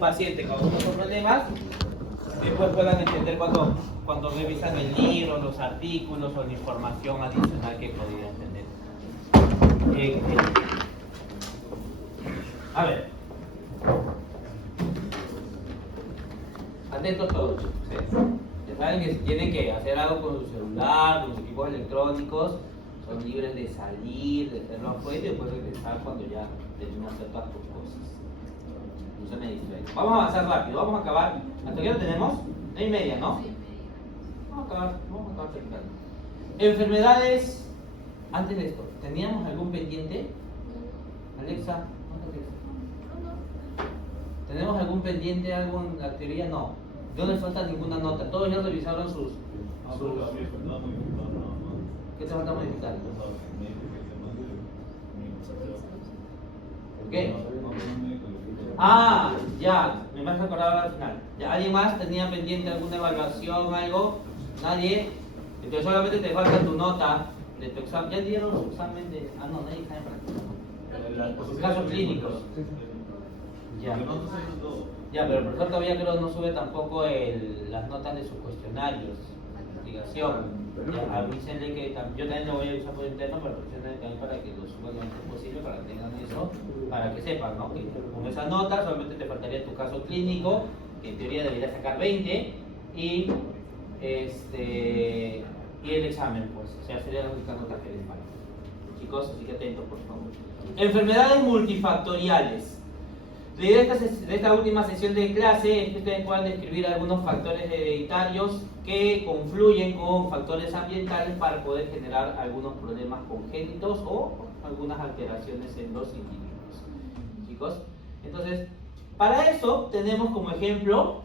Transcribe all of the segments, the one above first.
paciente con algunos problemas, después puedan entender cuando revisan el libro, los artículos o la información adicional que podrían tener. A ver, atentos todos. Ya saben que si tienen que hacer algo con su celular, con sus equipos electrónicos, son libres de salir, de hacerlo afuera y después regresar cuando ya terminan de hacer todas sus cosas. No se me distraigan. Vamos a avanzar rápido, vamos a acabar. ¿Hasta qué hora tenemos? 9:30, ¿no? Vamos a acabar temprano. Enfermedades. Antes de esto, ¿teníamos algún pendiente? Alexa, ¿cuánto Alexa? ¿Tenemos algún pendiente, algo en la teoría? No. No les falta ninguna nota. Todos ya revisaron sus... ¿Qué te falta modificar? ¿Qué? Ah, ya, me vas a acordar al final. ¿Ya? ¿Alguien más tenía pendiente alguna evaluación, algo? ¿Nadie? Entonces solamente te falta tu nota de tu examen. ¿Ya dieron su examen de...? Ah, no, nadie está en práctica. Sus casos clínicos. Ya. Ya, pero el profesor todavía creo no sube tampoco las notas de sus cuestionarios, investigación. Ya, avísenle que yo también lo voy a usar por interno, pero avísenle también para que lo suban lo antes posible, para que tengan eso, para que sepan, ¿no? Que con esa nota solamente te faltaría tu caso clínico, que en teoría deberías sacar 20, y el examen, pues, o sea, sería la única nota que les falta. Chicos, así que atentos, por favor. Enfermedades multifactoriales. La idea de esta última sesión de clase es que ustedes puedan describir algunos factores hereditarios que confluyen con factores ambientales para poder generar algunos problemas congénitos o algunas alteraciones en los individuos. Chicos, entonces, para eso tenemos como ejemplo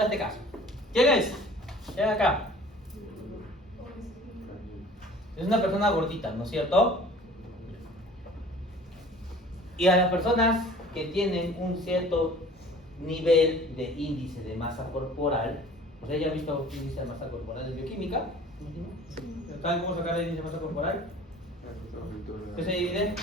este caso. ¿Quién es? Ven acá. Es una persona gordita, ¿no es cierto? Y a las personas que tienen un cierto nivel de índice de masa corporal, ¿ustedes ya han visto índice de masa corporal en bioquímica? ¿Saben cómo sacar el índice de masa corporal? ¿Qué se divide?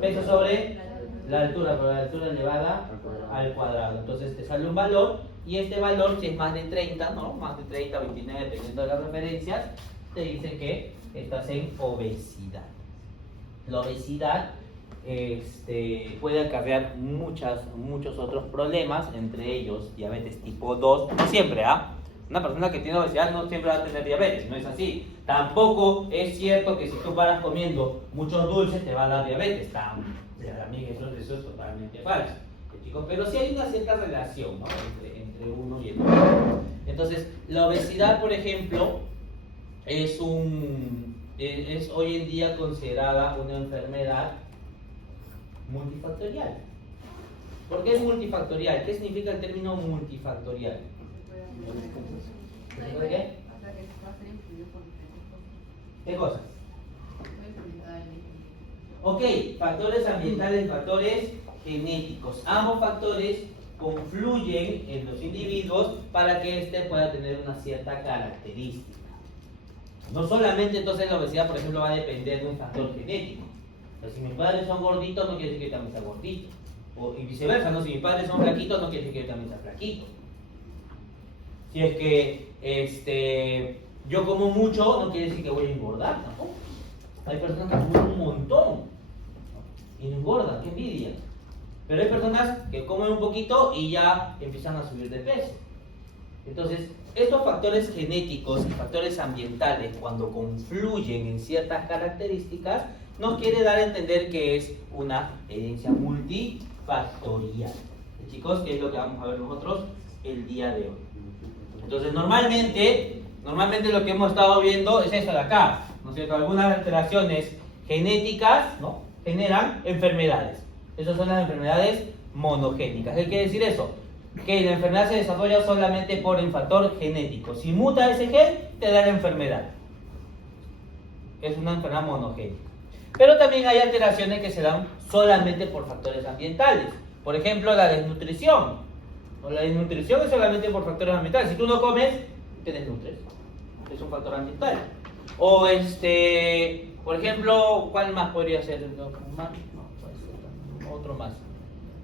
Peso sobre la altura, pero la altura elevada al cuadrado. Entonces te sale un valor, y este valor, si es más de 30, ¿no? Más de 30, 29, dependiendo de las referencias, te dice que estás en obesidad. La obesidad puede acarrear muchos otros problemas, entre ellos diabetes tipo 2. No siempre, ¿ah? Una persona que tiene obesidad no siempre va a tener diabetes, no es así. Tampoco es cierto que si tú paras comiendo muchos dulces te va a dar diabetes. También eso es totalmente falso, chicos. Pero sí hay una cierta relación, ¿no? entre uno y el otro. Entonces, la obesidad, por ejemplo, es hoy en día considerada una enfermedad multifactorial. ¿Por qué es multifactorial? ¿Qué significa el término multifactorial? ¿Qué? ¿Qué cosas? Ok, factores ambientales, factores genéticos. Ambos factores confluyen en los individuos para que éste pueda tener una cierta característica. No solamente entonces la obesidad, por ejemplo, va a depender de un factor genético. Pero si mis padres son gorditos, no quiere decir que yo también sea gordito. Y viceversa, ¿no? Si mis padres son flaquitos, no quiere decir que yo también sea flaquito. Si es que yo como mucho, no quiere decir que voy a engordar tampoco. Hay personas que comen un montón, ¿no? Y no engordan, qué envidia. Pero hay personas que comen un poquito y ya empiezan a subir de peso. Entonces, estos factores genéticos y factores ambientales, cuando confluyen en ciertas características, nos quiere dar a entender que es una herencia multifactorial. Chicos, que es lo que vamos a ver nosotros el día de hoy. Entonces, normalmente lo que hemos estado viendo es esto de acá, ¿no es cierto? Algunas alteraciones genéticas, ¿no?, generan enfermedades. Esas son las enfermedades monogénicas. ¿Qué quiere decir eso? Que la enfermedad se desarrolla solamente por el factor genético. Si muta ese gen, te da la enfermedad. Es una enfermedad monogénica. Pero también hay alteraciones que se dan solamente por factores ambientales. Por ejemplo, la desnutrición. La desnutrición es solamente por factores ambientales. Si tú no comes, te desnutres. Es un factor ambiental. O por ejemplo, ¿cuál más podría ser? Otro más.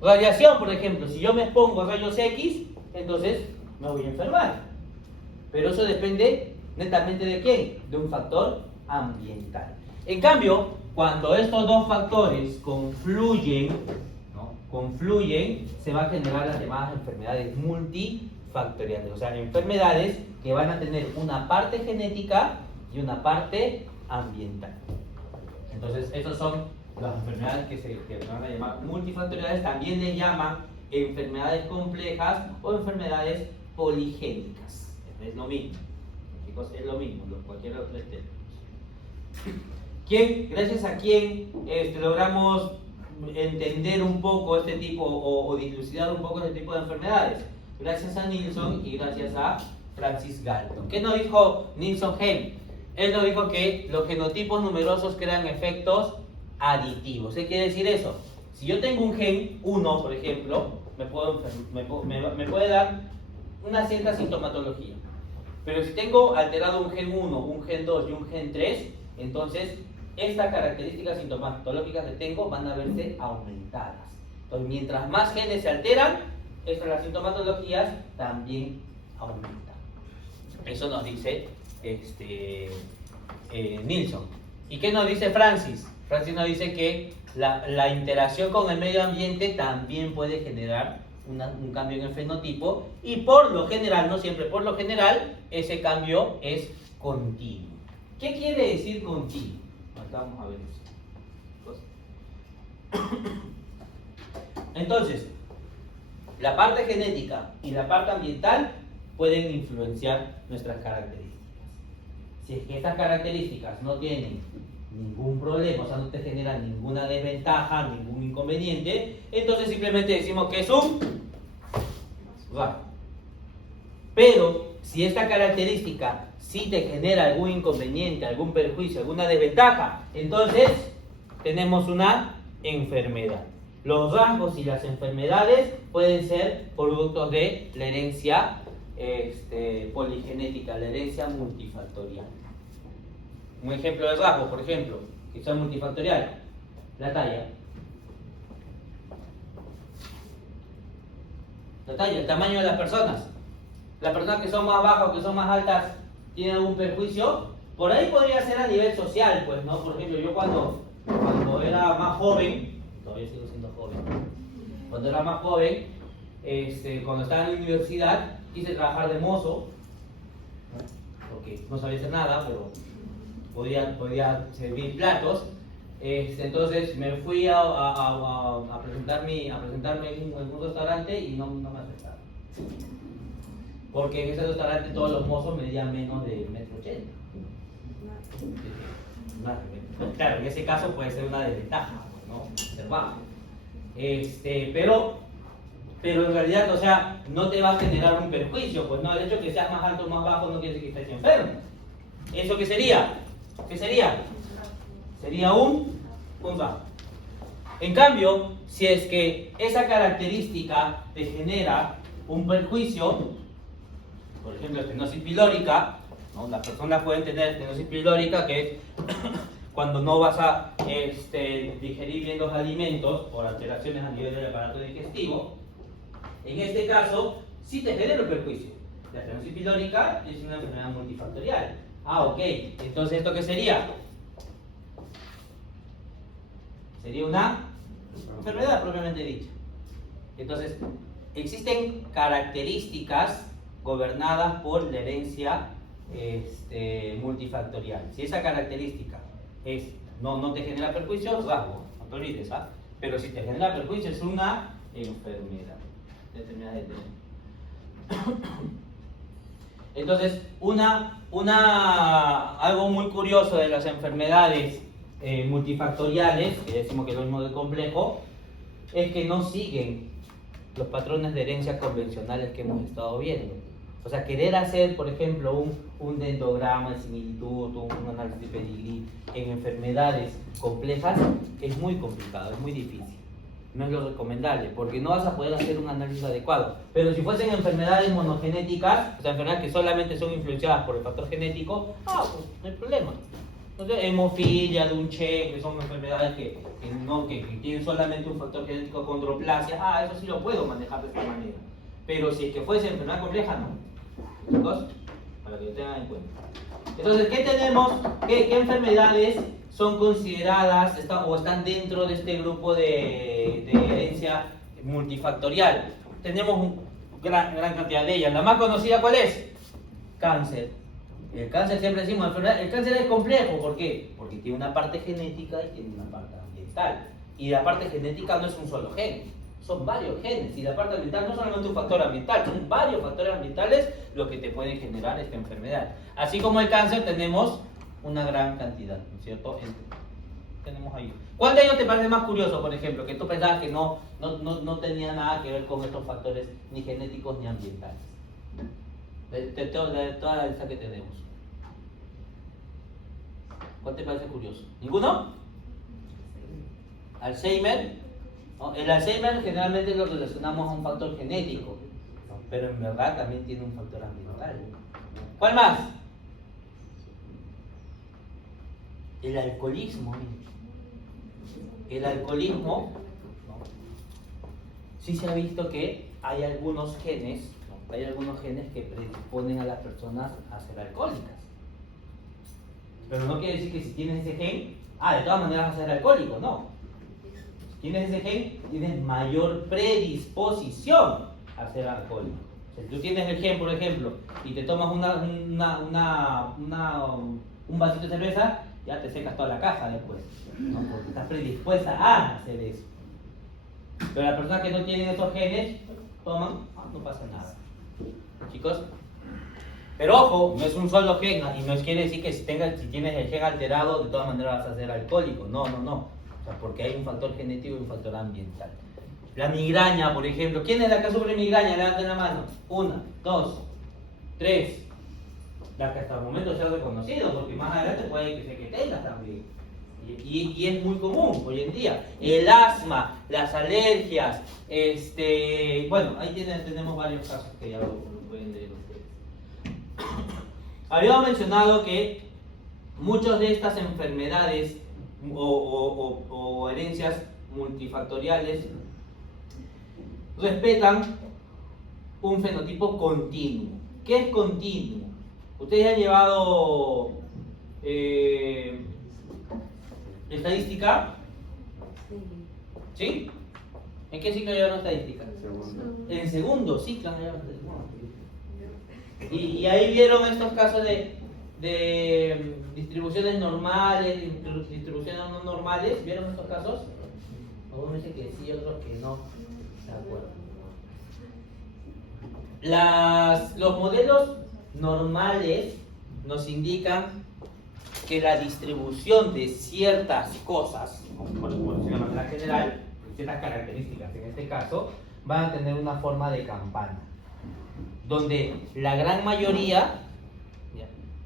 Radiación, por ejemplo, si yo me expongo a rayos X, entonces me voy a enfermar. Pero eso depende netamente de quién, de un factor ambiental. En cambio, cuando estos dos factores confluyen, ¿no? Confluyen, se van a generar las llamadas enfermedades multifactoriales, o sea, enfermedades que van a tener una parte genética y una parte ambiental. Entonces, esas son las enfermedades que se van a llamar multifactoriales. También le llaman enfermedades complejas o enfermedades poligénicas. Es lo mismo, chicos, es lo mismo, cualquiera de los tres términos. Gracias a quién logramos entender un poco este tipo o dilucidar un poco este tipo de enfermedades. Gracias a Nilsson y gracias a Francis Galton. ¿Qué nos dijo Nilsson Hemp? Él nos dijo que los genotipos numerosos crean efectos aditivos. ¿Qué quiere decir eso? Si yo tengo un gen 1, por ejemplo, me puede dar una cierta sintomatología. Pero si tengo alterado un gen 1, un gen 2 y un gen 3, entonces estas características sintomatológicas que tengo van a verse aumentadas. Entonces, mientras más genes se alteran, las sintomatologías también aumentan. Eso nos dice Nilsson. ¿Y qué nos dice Francis? Francis nos dice que la interacción con el medio ambiente también puede generar un cambio en el fenotipo, y por lo general, no siempre, por lo general, ese cambio es continuo. ¿Qué quiere decir continuo? Acá vamos a ver eso. Entonces, la parte genética y la parte ambiental pueden influenciar nuestras características. Si es que estas características no tienen ningún problema, o sea, no te generan ninguna desventaja, ningún inconveniente, entonces simplemente decimos que es un rasgo. Pero si esta característica sí te genera algún inconveniente, algún perjuicio, alguna desventaja, entonces tenemos una enfermedad. Los rasgos y las enfermedades pueden ser productos de la herencia poligenética, la herencia multifactorial. Un ejemplo de rasgo, por ejemplo, que sea multifactorial, la talla. La talla, el tamaño de las personas. Las personas que son más bajas o que son más altas tienen algún perjuicio. Por ahí podría ser a nivel social, pues, ¿no? Por ejemplo, yo cuando era más joven, todavía sigo siendo joven, cuando era más joven, cuando estaba en la universidad, quise trabajar de mozo, ¿no? Porque no sabía hacer nada, pero podía servir platos. Entonces me fui a presentarme en un restaurante y no me aceptaron. Porque en ese restaurante todos los mozos medían menos de 1,80 m. Claro, en ese caso puede ser una desventaja, ¿no? Ser bajo. Pero en realidad, o sea, no te va a generar un perjuicio, pues no, el hecho de que seas más alto o más bajo no quiere decir que estés enfermo. ¿Eso qué sería? ¿Qué sería? Sería un bajo. En cambio, si es que esa característica te genera un perjuicio, por ejemplo, estenosis pilórica, ¿no? Las personas pueden tener estenosis pilórica, que es cuando no vas a digerir bien los alimentos por alteraciones a nivel del aparato digestivo. En este caso, sí te genera un perjuicio. La estenosis pilórica es una enfermedad multifactorial. Ok, entonces ¿esto qué sería? Sería una enfermedad propiamente dicha. Entonces, existen características gobernadas por la herencia multifactorial. Si esa característica no te genera perjuicio, rasgo, no te olvides, ¿ah? Pero si te genera perjuicio, es una enfermedad. Entonces, algo muy curioso de las enfermedades multifactoriales, que decimos que es lo mismo de complejo, es que no siguen los patrones de herencia convencionales que hemos estado viendo. O sea, querer hacer, por ejemplo, un dendrograma de similitud, un análisis de pedigrí en enfermedades complejas es muy complicado, es muy difícil. No es lo recomendable, porque no vas a poder hacer un análisis adecuado. Pero si fuesen enfermedades monogenéticas, o sea, enfermedades que solamente son influenciadas por el factor genético, pues no hay problema. Entonces, hemofilia, Duchenne, que son enfermedades que tienen solamente un factor genético, condroplasia, eso sí lo puedo manejar de esta manera. Pero si es que fuese enfermedad compleja, no. ¿Chicos? Para que lo tengan en cuenta. Entonces, ¿qué tenemos? ¿Qué enfermedades son consideradas o están dentro de este grupo de herencia multifactorial? Tenemos gran cantidad de ellas. La más conocida, ¿cuál es? Cáncer. El cáncer, siempre decimos, el cáncer es complejo. ¿Por qué? Porque tiene una parte genética y tiene una parte ambiental. Y la parte genética no es un solo gen, son varios genes. Y la parte ambiental no es solamente un factor ambiental, son varios factores ambientales los que te pueden generar esta enfermedad. Así como el cáncer, tenemos una gran cantidad, ¿no es cierto? Tenemos ahí. ¿Cuál de ellos te parece más curioso, por ejemplo? Que tú pensabas que no tenía nada que ver con estos factores ni genéticos ni ambientales. De toda la lista que tenemos. ¿Cuál te parece curioso? ¿Ninguno? Alzheimer. ¿No? El Alzheimer generalmente lo relacionamos a un factor genético, ¿no? Pero en verdad también tiene un factor ambiental. ¿Cuál más? El alcoholismo. El alcoholismo, ¿no? Sí se ha visto que hay algunos genes, ¿no? Hay algunos genes que predisponen a las personas a ser alcohólicas. Pero no quiere decir que si tienes ese gen, de todas maneras vas a ser alcohólico, no. Si tienes ese gen, tienes mayor predisposición a ser alcohólico. Si tú tienes el gen, por ejemplo, y te tomas un vasito de cerveza, ya te secas toda la caja después, ¿no? Porque estás predispuesta a hacer eso. Pero las personas que no tienen esos genes, toman, no pasa nada. Chicos, pero ojo, no es un solo gen, y no quiere decir que si tienes el gen alterado, de todas maneras vas a ser alcohólico. No. O sea, porque hay un factor genético y un factor ambiental. La migraña, por ejemplo. ¿Quién es la que sufre migraña? Levanten la mano. 1, 2, 3. La que hasta el momento se ha reconocido, porque más adelante puede que tengas también. Y es muy común hoy en día. El asma, las alergias, bueno, ahí tenemos varios casos que ya lo pueden leer ustedes. Habíamos mencionado que muchas de estas enfermedades o herencias multifactoriales respetan un fenotipo continuo. ¿Qué es continuo? ¿Ustedes han llevado estadística? ¿Sí? ¿En qué ciclo llevaron estadística? En segundo ciclo han llevado estadística. Y ahí vieron estos casos de distribuciones normales, distribuciones no normales. ¿Vieron estos casos? Algunos dicen que sí, otros que no. De acuerdo. Los modelos normales nos indican que la distribución de ciertas cosas, por decirlo de manera general, ciertas características en este caso, van a tener una forma de campana, donde la gran mayoría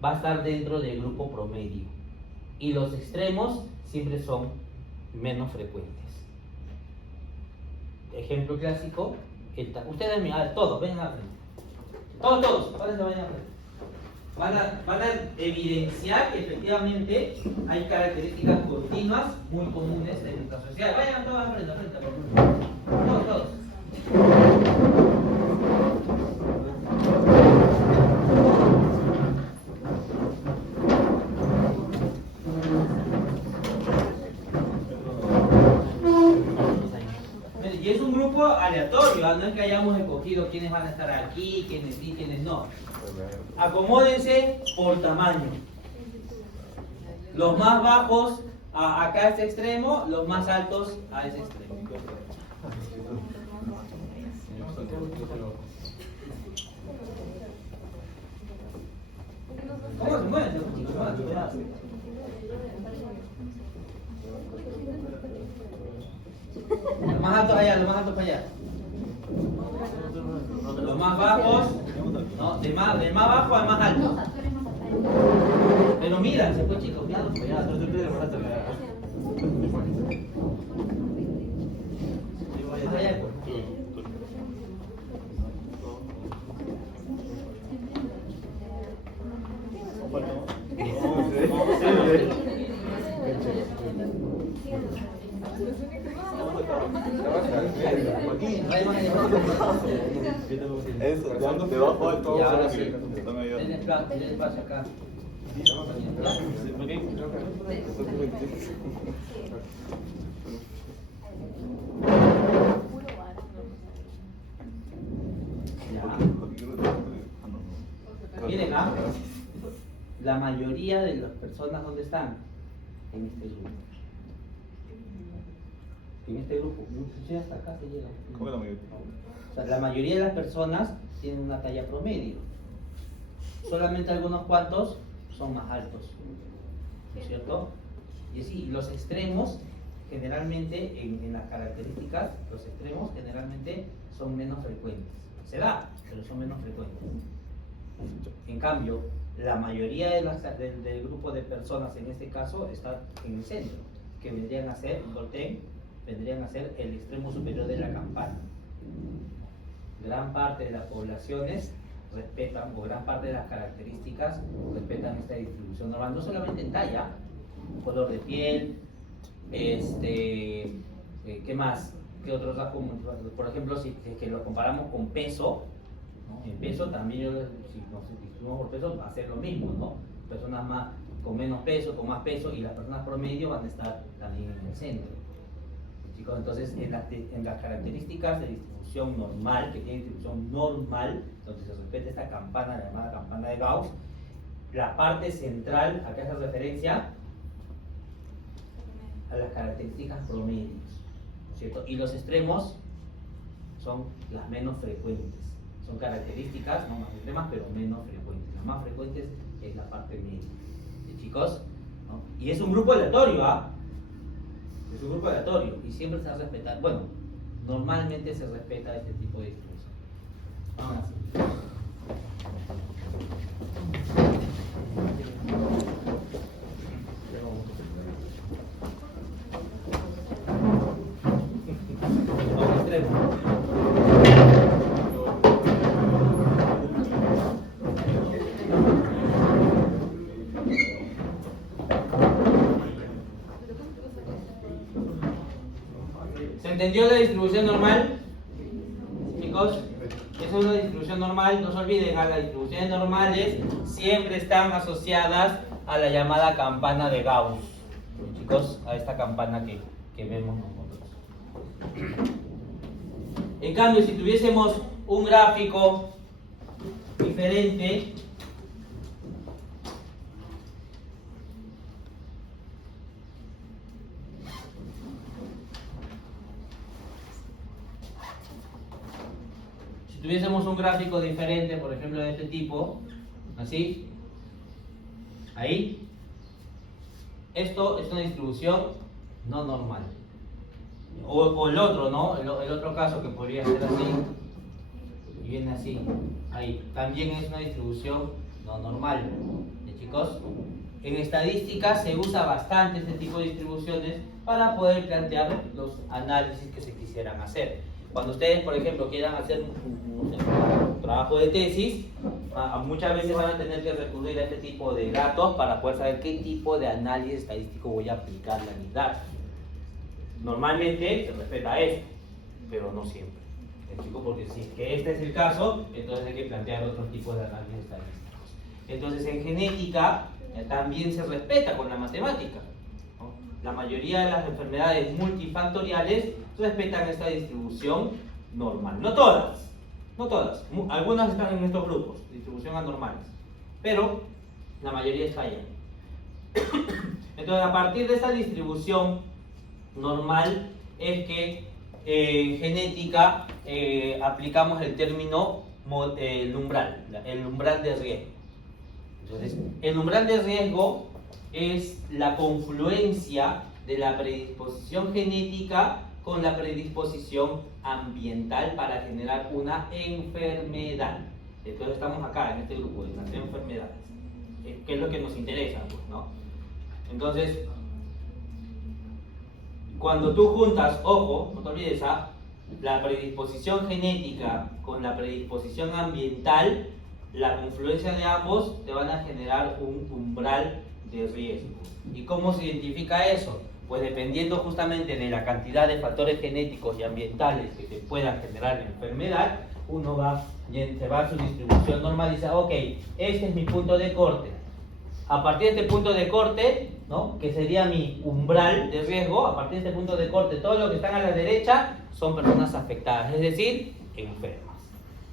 va a estar dentro del grupo promedio y los extremos siempre son menos frecuentes. Ejemplo clásico, ustedes miren, todos, vengan a frente. Todos, párense, vayan a frente. Van a evidenciar que efectivamente hay características continuas muy comunes en nuestra sociedad. Vayan todos a frente, todos. Y es un grupo aleatorio, no es que hayamos escogido quiénes van a estar aquí, quiénes sí, quiénes no. Acomódense por tamaño. Los más bajos acá a este extremo, los más altos a ese extremo. ¿Cómo se mueven? Los más altos allá, los más altos para allá. Los más bajos, no, de más bajo al más alto. Pero mira, se fue chicos, mira. Eso, debajo del todo. Y ahora sí. Tiene espacio acá. Miren, la mayoría de las personas, ¿dónde están? En este grupo. En este grupo, inclusive hasta acá se llega. ¿Cómo la mayoría? O sea, la mayoría de las personas tienen una talla promedio. Solamente algunos cuantos son más altos, ¿no es cierto? Y sí, los extremos, generalmente, en las características, los extremos generalmente son menos frecuentes. Se da, pero son menos frecuentes. En cambio, la mayoría del grupo de personas en este caso está en el centro, que vendrían a ser, vendrían a ser el extremo superior de la campana. Gran parte de las poblaciones respetan, o gran parte de las características respetan esta distribución normal, no solamente en talla, color de piel, ¿qué más? ¿Qué otros rasgos? Por ejemplo, si es que lo comparamos con peso, ¿no? En peso también, si nos distribuimos por peso, va a ser lo mismo, ¿no? Personas más, con menos peso, con más peso, y las personas promedio van a estar también en el centro. Chicos, entonces en las características de distribución normal, que tiene distribución normal, donde se respeta esta campana, la llamada campana de Gauss, la parte central, ¿a qué hace referencia? A las características promedios, ¿no es cierto? Y los extremos son las menos frecuentes. Son características, no más extremas, pero menos frecuentes. Las más frecuentes es la parte media. ¿Sí, chicos? ¿No? Y es un grupo aleatorio, ¿ah? Es un grupo aleatorio y siempre se va a respetar. Bueno, normalmente se respeta este tipo de distribución. Vamos a hacer. Vamos al extremo. ¿Se entendió la distribución normal? Chicos, esa es una distribución normal. No se olviden, las distribuciones normales siempre están asociadas a la llamada campana de Gauss. Chicos, a esta campana que vemos nosotros. En cambio, si tuviésemos un gráfico diferente, si tuviésemos un gráfico diferente, por ejemplo de este tipo, así, ahí, esto es una distribución no normal. O el otro, ¿no? El otro caso que podría ser así, y viene así, ahí, también es una distribución no normal. ¿Sí, chicos? En estadística se usa bastante este tipo de distribuciones para poder plantear los análisis que se quisieran hacer. Cuando ustedes, por ejemplo, quieran hacer un trabajo de tesis, muchas veces van a tener que recurrir a este tipo de datos para poder saber qué tipo de análisis estadístico voy a aplicarle a mis datos. Normalmente se respeta esto, pero no siempre. Chico, porque si es que este es el caso, entonces hay que plantear otros tipos de análisis estadísticos. Entonces, en genética también se respeta con la matemática, ¿no? La mayoría de las enfermedades multifactoriales respetan esta distribución normal. No todas, no todas. Algunas están en estos grupos, distribución anormales, pero la mayoría está allá. Entonces, a partir de esta distribución normal es que en genética aplicamos el término el umbral de riesgo. Entonces, el umbral de riesgo es la confluencia de la predisposición genética con la predisposición ambiental para generar una enfermedad. Entonces estamos acá en este grupo de las enfermedades, que es lo que nos interesa, pues, ¿no? Entonces, cuando tú juntas, ojo, no te olvides, la predisposición genética con la predisposición ambiental, la confluencia de ambos te van a generar un umbral de riesgo. ¿Y cómo se identifica eso? Pues dependiendo justamente de la cantidad de factores genéticos y ambientales que te puedan generar la enfermedad, uno se va a su distribución normal y dice, ok, este es mi punto de corte. A partir de este punto de corte, ¿no?, que sería mi umbral de riesgo, a partir de este punto de corte, todos los que están a la derecha son personas afectadas, es decir, enfermas.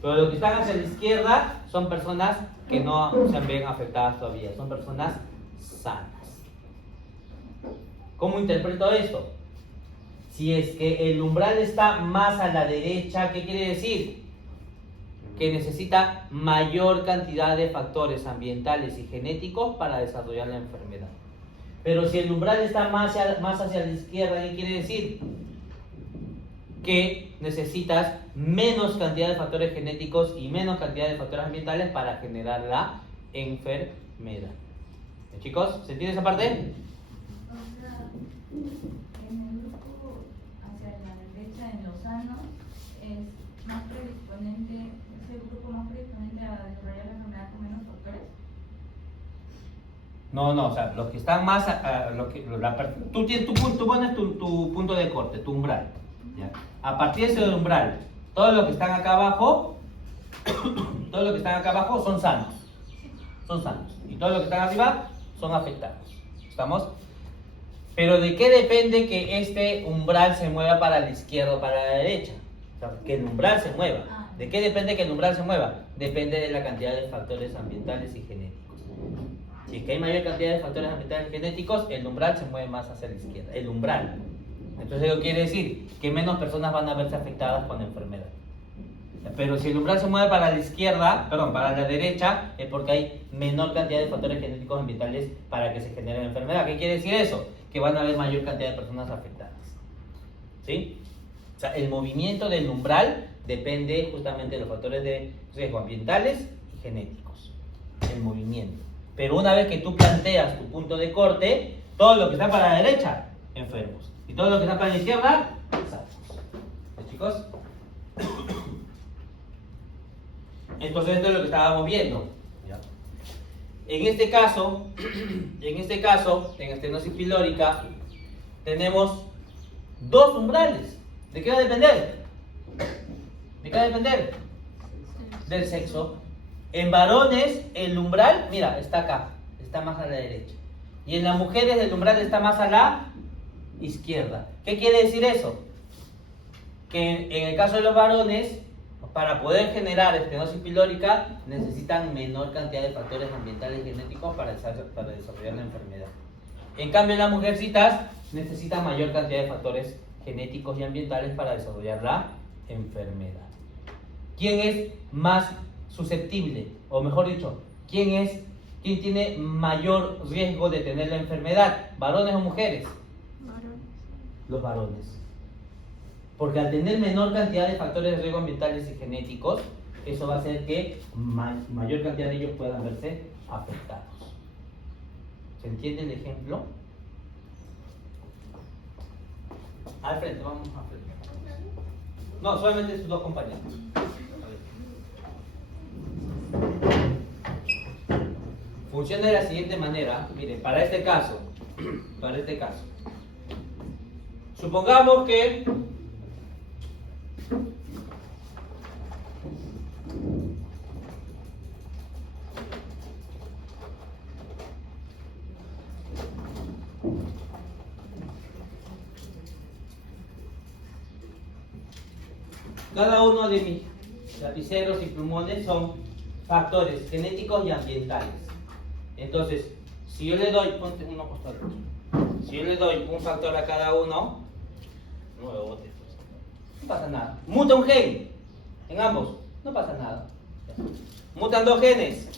Pero los que están hacia la izquierda son personas que no se ven afectadas todavía, son personas sanas. ¿Cómo interpreto esto? Si es que el umbral está más a la derecha, ¿qué quiere decir? Que necesita mayor cantidad de factores ambientales y genéticos para desarrollar la enfermedad. Pero si el umbral está más hacia la izquierda, ¿qué quiere decir? Que necesitas menos cantidad de factores genéticos y menos cantidad de factores ambientales para generar la enfermedad. ¿Chicos? ¿Se entiende esa parte? O sea, en el grupo hacia la derecha, en los sanos, es más predisponente, es el grupo más predisponente a desarrollar la enfermedad con menos factores. No, o sea, los que están más... tú pones tu punto de corte, tu umbral. ¿Ya? A partir de ese umbral, todos los que están acá abajo, son sanos. Son sanos. Y todos los que están arriba son afectados. ¿Estamos? Pero ¿de qué depende que este umbral se mueva para la izquierda o para la derecha? O sea, que el umbral se mueva. ¿De qué depende que el umbral se mueva? Depende de la cantidad de factores ambientales y genéticos. Si es que hay mayor cantidad de factores ambientales y genéticos, el umbral se mueve más hacia la izquierda. El umbral. Entonces eso quiere decir que menos personas van a verse afectadas con la enfermedad. Pero si el umbral se mueve para la izquierda, para la derecha, es porque hay menor cantidad de factores genéticos ambientales para que se genere la enfermedad. ¿Qué quiere decir eso? Que van a haber mayor cantidad de personas afectadas. ¿Sí? O sea, el movimiento del umbral depende justamente de los factores de riesgo ambientales y genéticos. El movimiento. Pero una vez que tú planteas tu punto de corte, todo lo que está para la derecha, enfermos. Y todo lo que está para la izquierda, sanos. ¿Sí, chicos? Entonces esto es lo que estábamos viendo. ¿Ya? En este caso, en estenosis pilórica, tenemos dos umbrales. ¿De qué va a depender? ¿De qué va a depender? Del sexo. En varones, el umbral, mira, está acá, está más a la derecha. Y en las mujeres, el umbral está más a la izquierda. ¿Qué quiere decir eso? Que en el caso de los varones, para poder generar estenosis pilórica, necesitan menor cantidad de factores ambientales y genéticos para desarrollar la enfermedad. En cambio, en las mujercitas, necesitan mayor cantidad de factores genéticos y ambientales para desarrollar la enfermedad. ¿Quién es más susceptible? O mejor dicho, ¿quién tiene mayor riesgo de tener la enfermedad? ¿Varones o mujeres? Varones. Los varones. Porque al tener menor cantidad de factores de riesgo ambientales y genéticos, eso va a hacer que mayor cantidad de ellos puedan verse afectados. ¿Se entiende el ejemplo? Al frente, vamos al frente. No, solamente sus dos compañeros. Funciona de la siguiente manera. Miren, para este caso, supongamos que cada uno de mis lapiceros y plumones son factores genéticos y ambientales. Entonces, si yo le doy, ponte uno costado, si yo le doy un factor a cada uno, no pasa nada. Muta un gen en ambos, no pasa nada. Mutan dos genes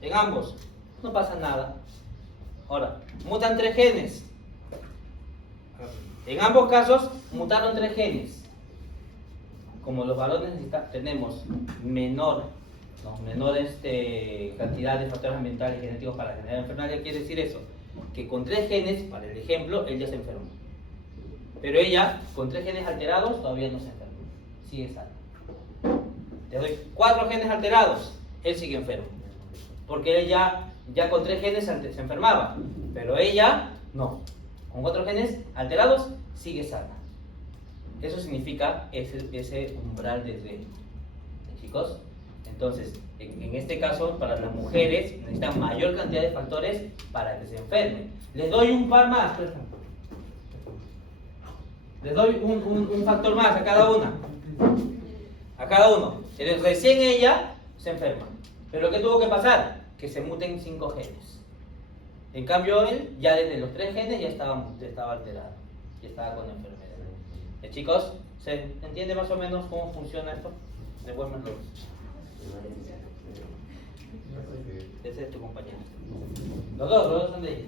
en ambos, no pasa nada. Ahora, mutan tres genes. En ambos casos, mutaron tres genes. Como los varones tenemos menor cantidad de factores ambientales y genéticos para generar enfermedad, ¿qué quiere decir eso? Que con tres genes, para el ejemplo, él ya se enfermó. Pero ella, con tres genes alterados, todavía no se enfermó. Sigue sana. Le doy 4 genes alterados, él sigue enfermo. Porque él ya con 3 genes se enfermaba. Pero ella, no. con 4 genes alterados, sigue sana. Eso significa ese umbral de riesgo. Chicos, entonces, en este caso, para las mujeres necesitan mayor cantidad de factores para que se enfermen. Les doy un par más. Les doy un factor más a cada una. A cada uno. Recién ella se enferma. Pero ¿qué tuvo que pasar? Que se muten 5 genes. En cambio, él ya desde los 3 genes ya estaba alterado. Ya estaba con enfermedad. Chicos, ¿se entiende más o menos cómo funciona esto? Devuélvanlo. Ese es tu compañero. Los dos son de ellos.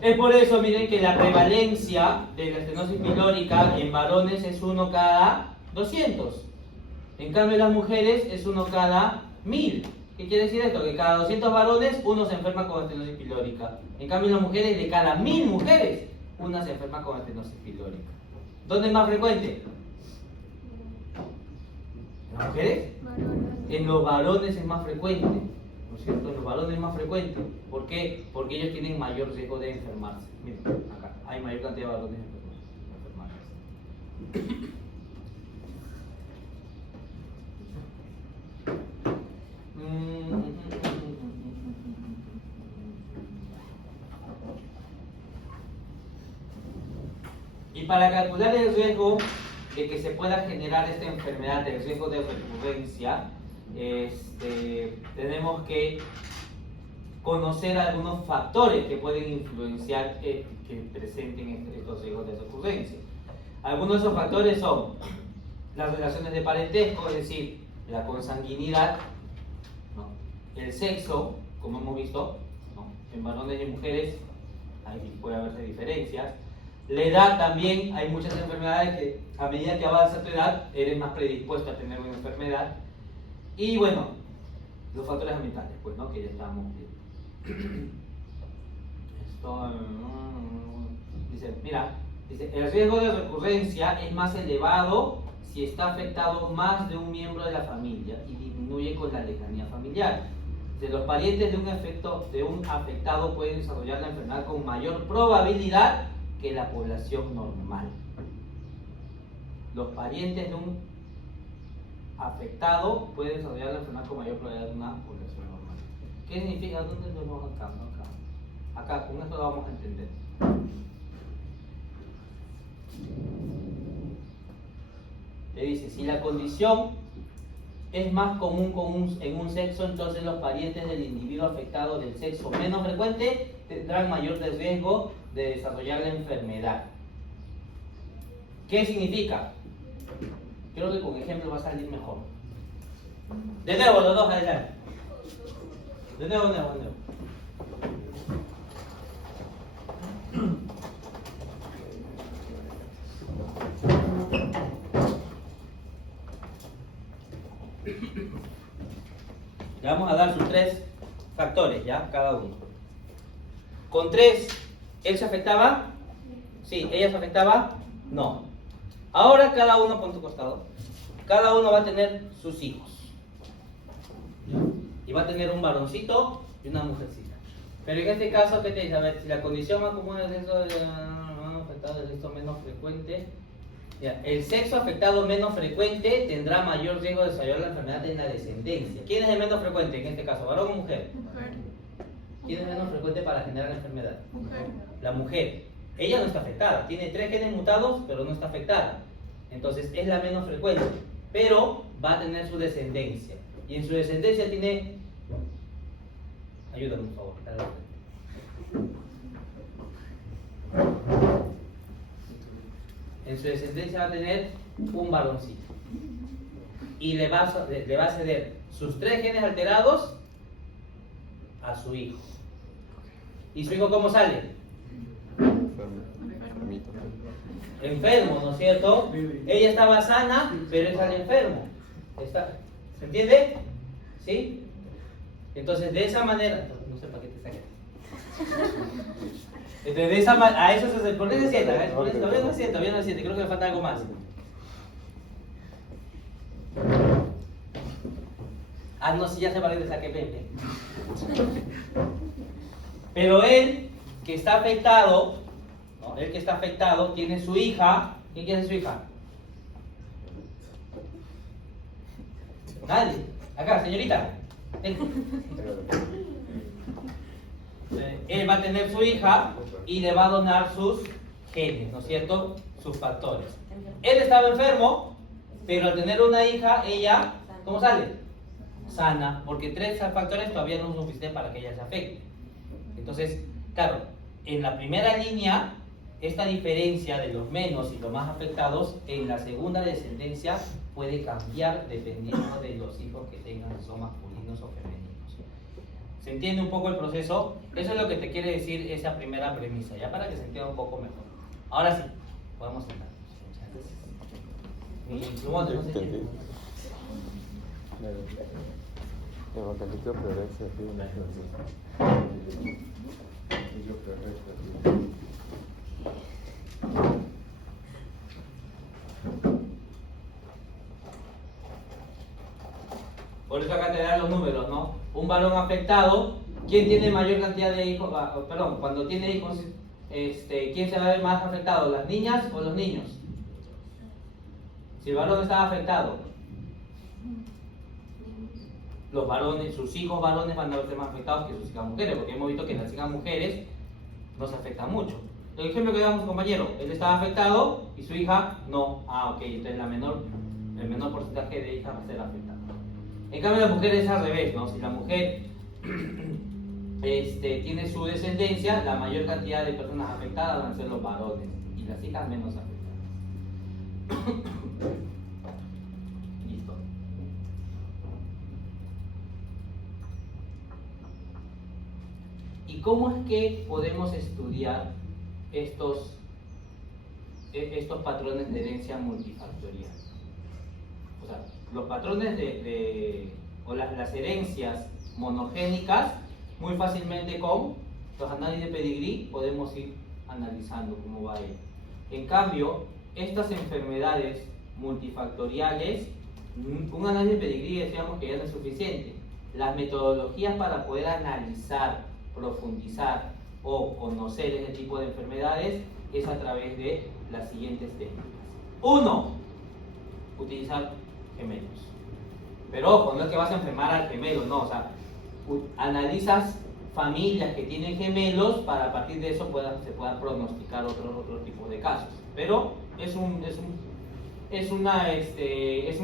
Es por eso, miren, que la prevalencia de la estenosis pilórica en varones es 1 cada 200. En cambio, en las mujeres es 1 cada 1000. ¿Qué quiere decir esto? Que cada 200 varones, uno se enferma con estenosis pilórica. En cambio, en las mujeres, de cada 1000 mujeres, una se enferma con estenosis pilórica. ¿Dónde es más frecuente? ¿En las mujeres? En los varones es más frecuente. ¿No es cierto? En los varones es más frecuente. ¿Por qué? Porque ellos tienen mayor riesgo de enfermarse. Miren, acá hay mayor cantidad de varones enfermarse. Y para calcular el riesgo de que se pueda generar esta enfermedad, el riesgo de recurrencia, tenemos que conocer algunos factores que pueden influenciar que presenten estos riesgos de recurrencia. Algunos de esos factores son las relaciones de parentesco, es decir, la consanguinidad, ¿no? El sexo, como hemos visto, ¿no? En varones y mujeres puede haberse diferencias. La edad también, hay muchas enfermedades que a medida que avanza tu edad eres más predispuesto a tener una enfermedad. Y bueno, los factores ambientales, pues, ¿no? Que ya estamos viendo. Dice, mira, el riesgo de recurrencia es más elevado si está afectado más de un miembro de la familia y disminuye con la lejanía familiar. Los parientes de un afectado pueden desarrollar la enfermedad con mayor probabilidad que la población normal. Los parientes de un afectado pueden desarrollar la enfermedad con mayor probabilidad de una población normal. ¿Qué significa? ¿Dónde lo vemos acá? Acá, con esto lo vamos a entender. Le dice, si la condición es más común en un sexo, entonces los parientes del individuo afectado del sexo menos frecuente tendrán mayor riesgo de desarrollar la enfermedad. ¿Qué significa? Creo que con ejemplo va a salir mejor. De nuevo, los dos adelante. De nuevo. Le vamos a dar sus 3 factores, ¿ya? Cada uno. Con 3, ¿él se afectaba? Sí. ¿Ella se afectaba? No. Ahora cada uno pon tu costado. Cada uno va a tener sus hijos. ¿Ya? Y va a tener un varoncito y una mujercita. Pero en este caso, ¿qué te dice? A ver, si la condición más común es eso de afectado del sexo menos frecuente. Ya, el sexo afectado menos frecuente tendrá mayor riesgo de desarrollar la enfermedad en la descendencia. ¿Quién es el menos frecuente en este caso, varón o mujer? Mujer. ¿Quién es menos frecuente para generar la enfermedad? Mujer. La mujer. Ella no está afectada, tiene 3 genes mutados, pero no está afectada. Entonces es la menos frecuente, pero va a tener su descendencia. Y en su descendencia tiene... Ayúdame, por favor. En su descendencia va a tener un varoncito. Y le va a ceder sus 3 genes alterados a su hijo. ¿Y su hijo cómo sale? Enfermo, ¿no es cierto? Ella estaba sana, pero él sale enfermo. ¿Se entiende? ¿Sí? Entonces, de esa manera... No sé para qué te saqué. Entonces, de esa manera... A eso se... ¿Por qué se sienta? Todavía no siente. Creo que le falta algo más. Ah, no, si ya se va a regresar que Pepe. Pero él, que está afectado, ¿no? Él que está afectado, tiene su hija. ¿Quién quiere su hija? Nadie. Acá, señorita. Él va a tener su hija y le va a donar sus genes, ¿no es cierto? Sus factores. Él estaba enfermo, pero al tener una hija, ella, ¿cómo sale? Sana, porque 3 factores todavía no son suficientes para que ella se afecte. Entonces, claro, en la primera línea, esta diferencia de los menos y los más afectados, en la segunda descendencia puede cambiar dependiendo de los hijos que tengan, si son masculinos o femeninos. ¿Se entiende un poco el proceso? Eso es lo que te quiere decir esa primera premisa, ya para que se entienda un poco mejor. Ahora sí, podemos sentarnos. Mi plumón, no sé qué. Por eso acá te dan los números, ¿no? Un varón afectado, ¿quién tiene mayor cantidad de hijos? Perdón, cuando tiene hijos, ¿quién se va a ver más afectado? ¿Las niñas o los niños? Si el varón está afectado, los varones, sus hijos varones van a verse más afectados que sus hijas mujeres, porque hemos visto que las hijas mujeres no se afectan mucho. El ejemplo que damos, compañero, él estaba afectado y su hija no. Ah, ok, entonces el menor porcentaje de hijas va a ser afectado. En cambio, la mujer es al revés, ¿no? Si la mujer tiene su descendencia, la mayor cantidad de personas afectadas van a ser los varones y las hijas menos afectadas. Listo. ¿Y cómo es que podemos estudiar estos patrones de herencia multifactorial? O sea, los patrones o las herencias monogénicas, muy fácilmente con los análisis de pedigrí podemos ir analizando cómo va ello. En cambio, estas enfermedades multifactoriales, un análisis de pedigrí decíamos que ya no es suficiente. Las metodologías para poder analizar, profundizar o conocer este tipo de enfermedades es a través de las siguientes técnicas. 1. Utilizar gemelos. Pero ojo, no es que vas a enfermar al gemelo, no, o sea, analizas familias que tienen gemelos para a partir de eso se puedan pronosticar otro tipo de casos. Pero es un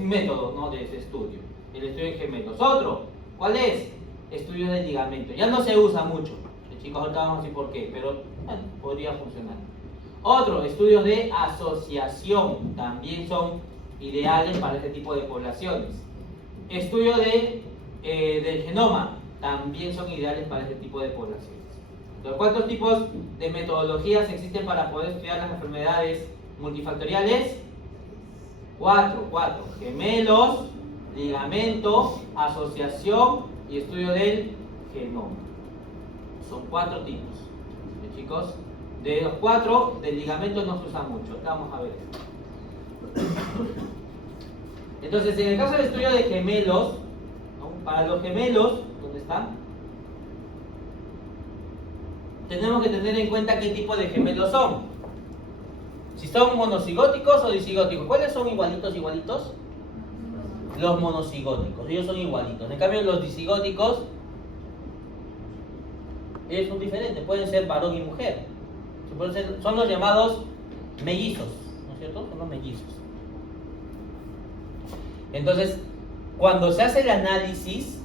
método, ¿no?, de ese estudio, el estudio de gemelos. Otro, ¿cuál es? Estudio del ligamento. Ya no se usa mucho, chicos, ahorita vamos a decir por qué, pero bueno, podría funcionar. Otro, estudios de asociación, también son ideales para este tipo de poblaciones. Estudio del genoma, también son ideales para este tipo de poblaciones. Entonces, ¿cuántos tipos de metodologías existen para poder estudiar las enfermedades multifactoriales? 4. Gemelos, ligamento, asociación y estudio del genoma. Son 4 tipos. ¿Sí, chicos? De los 4, del ligamento no se usa mucho. Acá vamos a ver esto. Entonces, en el caso del estudio de gemelos, ¿no?, para los gemelos, ¿dónde están? Tenemos que tener en cuenta qué tipo de gemelos son. Si son monocigóticos o disigóticos. ¿Cuáles son igualitos? Los monocigóticos, ellos son igualitos. En cambio, los disigóticos, ellos son diferentes, pueden ser varón y mujer. Son los llamados mellizos, ¿no es cierto? Son los mellizos. Entonces, cuando se hace el análisis,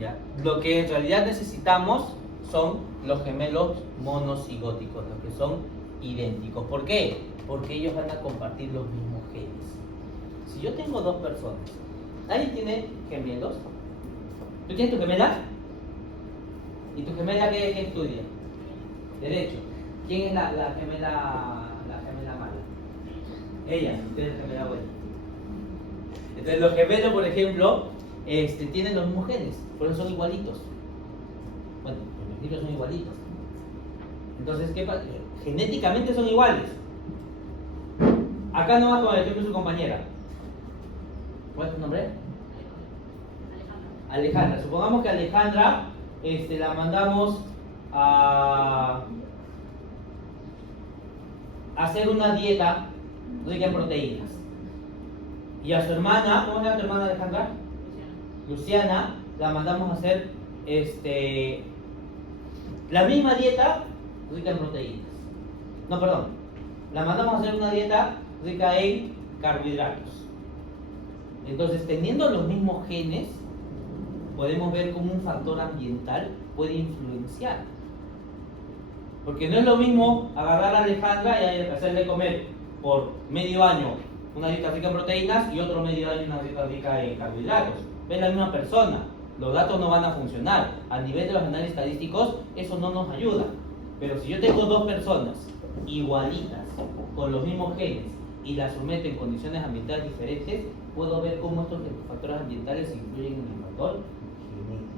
¿ya?, lo que en realidad necesitamos son los gemelos monocigóticos, los que son idénticos. ¿Por qué? Porque ellos van a compartir los mismos genes. Si yo tengo 2 personas, ¿nadie tiene gemelos? ¿Tú tienes tu gemela? ¿Y tu gemela qué estudia? Derecho. ¿Quién es la gemela mala? Ella, usted es la gemela buena. Entonces los gemelos, por ejemplo, tienen los mismos genes, por eso son igualitos. Bueno, en principio son igualitos. Entonces, ¿qué pasa? Genéticamente son iguales. Acá nomás con el ejemplo de su compañera. ¿Cuál es tu nombre? Alejandra. Supongamos que Alejandra la mandamos a hacer una dieta rica en proteínas. Y a su hermana, ¿cómo se llama tu hermana Alejandra? Luciana, la mandamos a hacer la misma dieta rica en proteínas. No, perdón. La mandamos a hacer una dieta rica en carbohidratos. Entonces, teniendo los mismos genes, podemos ver cómo un factor ambiental puede influenciar. Porque no es lo mismo agarrar a Alejandra y hacerle comer por medio año una dieta rica en proteínas y otro medio año una dieta rica en carbohidratos. Es la misma persona, los datos no van a funcionar. A nivel de los análisis estadísticos, eso no nos ayuda. Pero si yo tengo dos personas igualitas, con los mismos genes, y las someto en condiciones ambientales diferentes, puedo ver cómo estos factores ambientales influyen en el factor genético.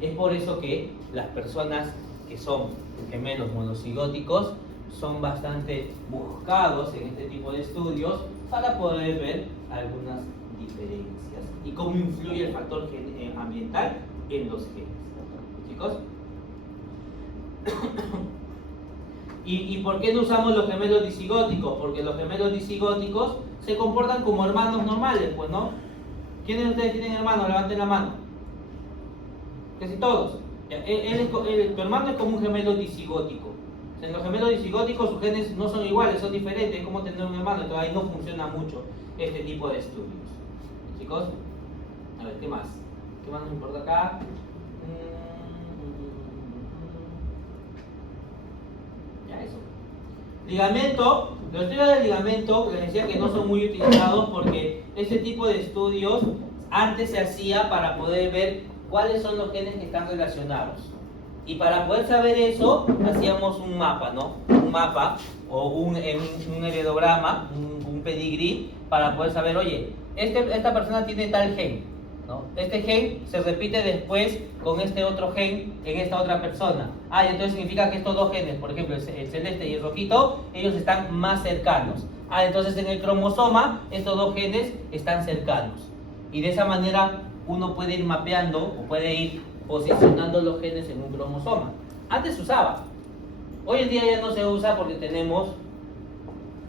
Es por eso que las personas que son gemelos monocigóticos son bastante buscados en este tipo de estudios para poder ver algunas diferencias y cómo influye el factor ambiental en los genes. ¿Chicos? ¿Y por qué no usamos los gemelos disigóticos? Porque los gemelos disigóticos se comportan como hermanos normales, pues, ¿no? ¿Quiénes de ustedes tienen hermanos? Levanten la mano. Casi todos. Tu hermano es como un gemelo disigótico. En los gemelos disigóticos sus genes no son iguales, son diferentes. Es como tener un hermano, entonces ahí no funciona mucho este tipo de estudios. Chicos, a ver, ¿qué más? ¿Qué más nos importa acá? Ya, eso. Ligamento. Los estudios del ligamento, les decía que no son muy utilizados porque este tipo de estudios antes se hacía para poder ver cuáles son los genes que están relacionados. Y para poder saber eso, hacíamos un mapa, ¿no? Un mapa o un heredograma, un pedigrí, para poder saber, oye, esta persona tiene tal gen, ¿no? Este gen se repite después con este otro gen en esta otra persona. Y entonces significa que estos dos genes, por ejemplo, el celeste y el rojito, ellos están más cercanos. Entonces en el cromosoma, estos dos genes están cercanos. Y de esa manera uno puede ir mapeando o puede ir posicionando los genes en un cromosoma. Antes se usaba. Hoy en día ya no se usa porque tenemos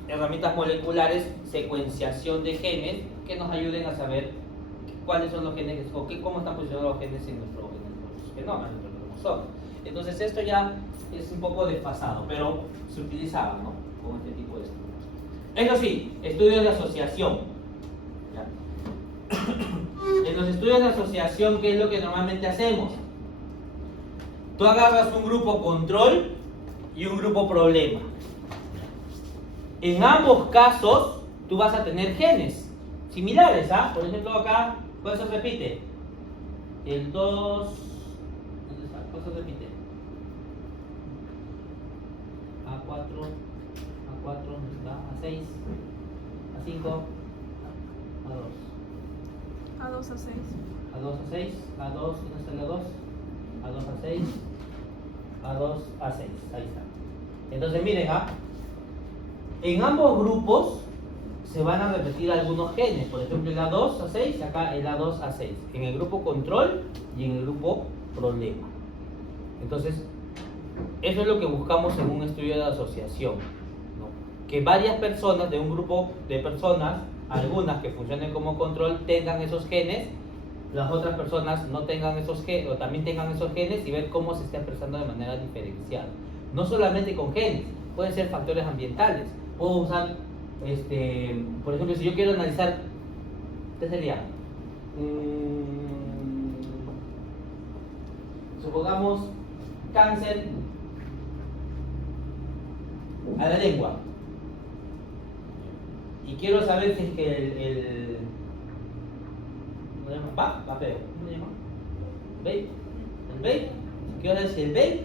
herramientas moleculares, secuenciación de genes que nos ayuden a saber cuáles son los genes o cómo están posicionados los genes en nuestro genoma, en nuestro cromosoma. Entonces esto ya es un poco desfasado, pero se utilizaba, ¿no? Con este tipo de estudios. Eso sí, estudios de asociación. ¿Ya? En los estudios de asociación, ¿qué es lo que normalmente hacemos? Tú agarras un grupo control y un grupo problema. En ambos casos, tú vas a tener genes similares, Por ejemplo, acá, ¿cuál se repite? El 2... ¿Dónde está? ¿Cuál se repite? A4, ¿dónde está? A6, A5, A2. A2 a 6. A2 a 6, A2, ¿dónde está el A2? A2 a 6, A2 a 6, ahí está. Entonces miren, en ambos grupos se van a repetir algunos genes, por ejemplo el A2 a 6, acá el A2 a 6, en el grupo control y en el grupo problema. Entonces, eso es lo que buscamos en un estudio de asociación, ¿no? Que varias personas de un grupo de personas, algunas que funcionen como control, tengan esos genes, las otras personas no tengan esos genes o también tengan esos genes y ver cómo se está expresando de manera diferenciada. No solamente con genes, pueden ser factores ambientales. Puedo usar, por ejemplo, si yo quiero analizar, ¿qué sería? Supongamos cáncer a la lengua. Y quiero saber si es que ¿cómo se llama? Vapeo. ¿Cómo se llama? ¿Vape? ¿El vape? Quiero saber si el vape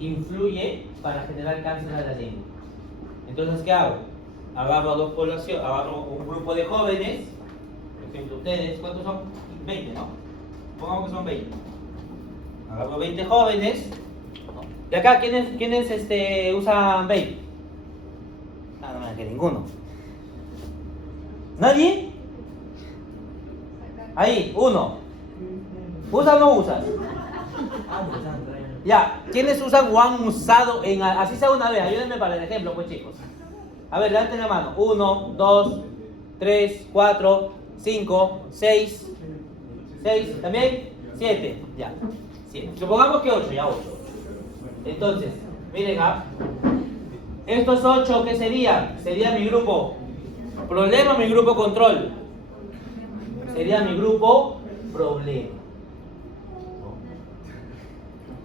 influye para generar cáncer a la lengua. Entonces, ¿qué hago? Agarro a dos poblaciones, agarro un grupo de jóvenes, por ejemplo, ustedes, ¿cuántos son? 20, ¿no? Pongamos que son 20. Agarro 20 jóvenes. ¿De acá quiénes usan vape? No me que ninguno. ¿Nadie? Ahí, 1. ¿Usas o no usas? Ya, ¿quiénes usan o han usado en así sea una vez? Ayúdenme para el ejemplo, pues chicos. A ver, levanten la mano. 1, 2, 3, 4, 5, 6. 6, ¿también? 7, ya. 7. Supongamos que 8, ya 8. Entonces, miren, estos 8, ¿qué serían? Sería mi grupo problema o mi grupo control. Sería mi grupo problema.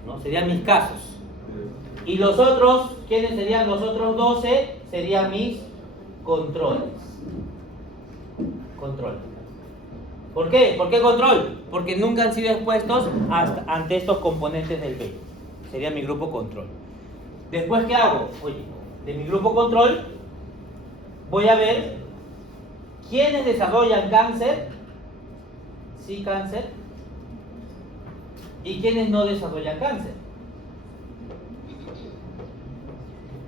¿No? Serían mis casos. Y los otros, ¿quiénes serían los otros 12? Serían mis controles. Control. ¿Por qué? ¿Por qué control? Porque nunca han sido expuestos ante estos componentes del B. Sería mi grupo control. Después, ¿qué hago? Oye, de mi grupo control voy a ver quiénes desarrollan cáncer, sí cáncer, y quiénes no desarrollan cáncer.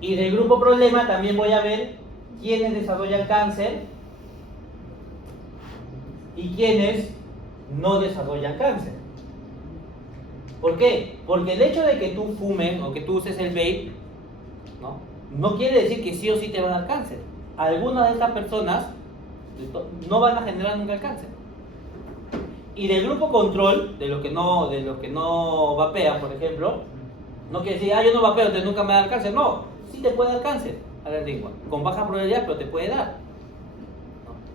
Y del grupo problema también voy a ver quiénes desarrollan cáncer y quiénes no desarrollan cáncer. ¿Por qué? Porque el hecho de que tú fumes o que tú uses el vape, no quiere decir que sí o sí te va a dar cáncer. Algunas de estas personas no van a generar nunca el cáncer. Y del grupo control, de los que no vapean, por ejemplo, no quiere decir, yo no vapeo, entonces nunca me va a dar cáncer. No, sí te puede dar cáncer a la lengua, con baja probabilidad, pero te puede dar.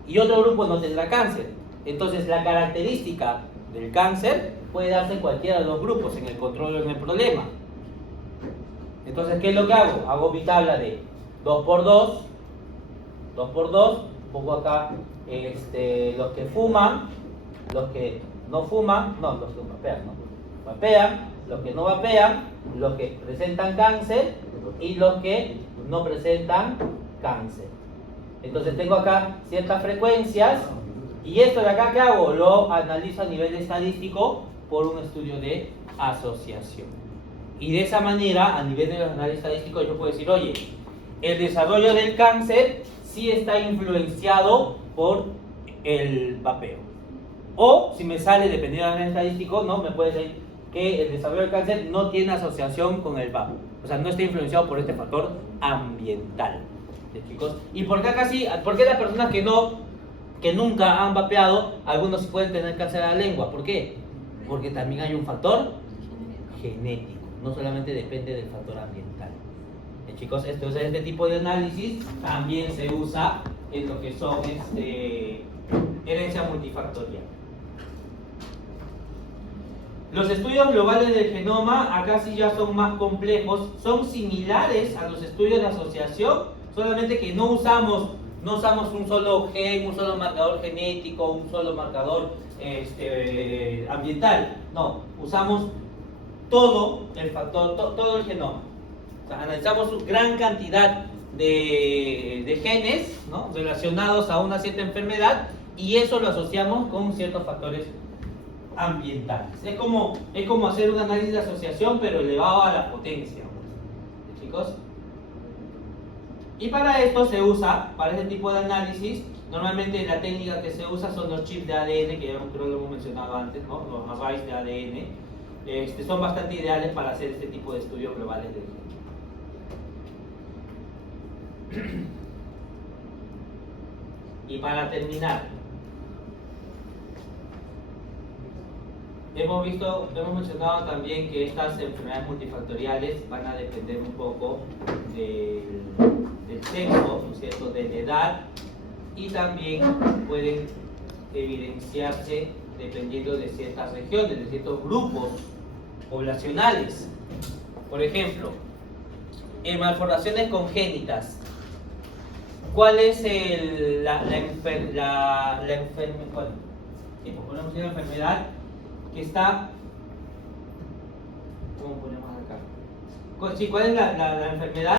Y otro grupo no tendrá cáncer. Entonces la característica del cáncer puede darse en cualquiera de los grupos, en el control o en el problema. Entonces, ¿qué es lo que hago? Hago mi tabla de 2x2, 2x2, pongo acá los que fuman, los que no fuman, no, los que vapean, ¿no? Vapean, los que no vapean, los que presentan cáncer y los que no presentan cáncer. Entonces tengo acá ciertas frecuencias y esto de acá, ¿qué hago? Lo analizo a nivel estadístico por un estudio de asociación. Y de esa manera, a nivel de análisis estadístico, yo puedo decir, oye, el desarrollo del cáncer sí está influenciado por el vapeo. O, si me sale, dependiendo del análisis estadístico, ¿no? Me puede decir que el desarrollo del cáncer no tiene asociación con el vapeo. O sea, no está influenciado por este factor ambiental. ¿Sí, chicos? ¿Y por qué acá sí? ¿Por qué las personas que nunca han vapeado, algunos sí pueden tener cáncer a la lengua? ¿Por qué? Porque también hay un factor genético. No solamente depende del factor ambiental. Chicos, entonces este tipo de análisis también se usa en lo que son herencia multifactorial. Los estudios globales del genoma, acá sí ya son más complejos, son similares a los estudios de asociación, solamente que no usamos un solo gen, un solo marcador genético, un solo marcador ambiental. No, usamos todo el factor, todo el genoma. O sea, analizamos gran cantidad de genes, ¿no?, relacionados a una cierta enfermedad y eso lo asociamos con ciertos factores ambientales. Es como hacer un análisis de asociación pero elevado a la potencia, ¿sí, chicos? Y para esto se usa, para este tipo de análisis, normalmente la técnica que se usa son los chips de ADN, que ya creo que lo hemos mencionado antes, ¿no?, los arrays de ADN. Son bastante ideales para hacer este tipo de estudios globales del genoma. Y para terminar, hemos mencionado también que estas enfermedades multifactoriales van a depender un poco del sexo, ¿no es cierto?, de la edad, y también pueden evidenciarse dependiendo de ciertas regiones, de ciertos grupos poblacionales. Por ejemplo, en malformaciones congénitas, ¿cuál es la enfermedad que está? ¿Cómo ponemos acá? Sí, ¿cuál es la enfermedad